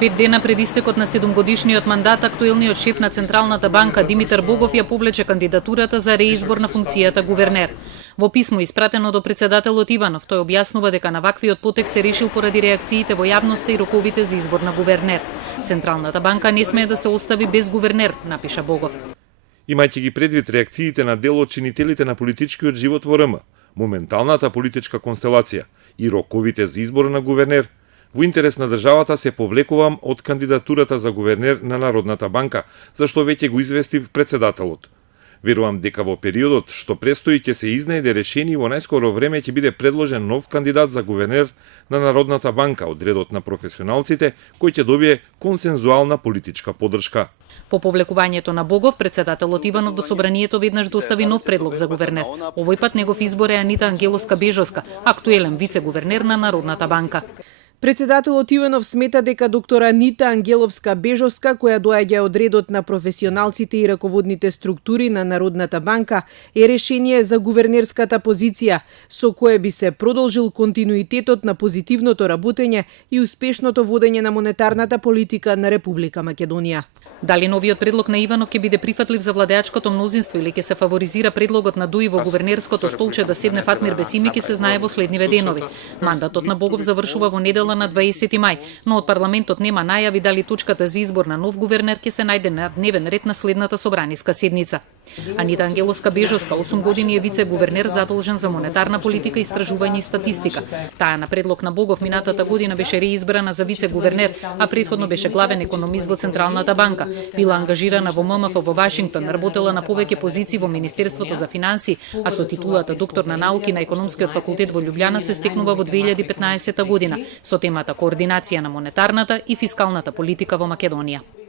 5 дена пред истекот на 7-годишниот мандат, актуелниот шеф на Централната банка Димитар Богов ја повлече кандидатурата за реизбор на функцијата гувернер. Во писмо испратено до председателот Иванов, тој објаснува дека на ваквиот потек се решил поради реакциите во јавноста и роковите за избор на гувернер. Централната банка не смее да се остави без гувернер, напиша Богов. Имајќи ги предвид реакциите на дел од чинителите на политичкиот живот во РМ, моменталната политичка констелација и роковите за избор на гувернер, во интерес на државата се повлекувам од кандидатурата за гувернер на Народната банка, зашто веќе го известив председателот. Верувам дека во периодот што престои ќе се изнајде решение и во најскоро време ќе биде предложен нов кандидат за гувернер на Народната банка од редот на професионалците, кој ќе добие консензуална политичка поддршка. По повлекувањето на Богов, председателот Иванов до собранието веднаш достави нов предлог за гувернер. Овој пат негов избор е Анита Ангеловска-Бежоска, актуелен вице-гувернер на Народната банка. Председателот Иванов смета дека доктор Анита Ангеловска-Бежоска, која доаѓа од редот на професионалците и раководните структури на Народната банка, е решение за гувернерската позиција, со кое би се продолжил континуитетот на позитивното работење и успешното водење на монетарната политика на Република Македонија. Дали новиот предлог на Иванов ќе биде прифатлив за владеачкото мнозинство или ќе се фаворизира предлогот на Дуи во гувернерското столче да седне Фатмир Бесими, ќе се знае во следниве денови. Мандатот на Богов завршува во недела на 20 мај, но од парламентот нема најави дали точката за избор на нов гувернер ќе се најде на дневен ред на следната собраниска седница. Анита Ангеловска-Бежоска 8 години е вице-гувернер задолжен за монетарна политика, истражување и статистика. Таа на предлог на Богов минатата година беше реизбрана за вице-гувернер, а претходно беше главен економист во Централната банка. Била ангажирана во ММФ во Вашингтон, работела на повеќе позиции во Министерството за финансии, а со титулата доктор на науки на Економскиот факултет во Љубљана се стекнува во 2015 година со темата координација на монетарната и фискалната политика во Македонија.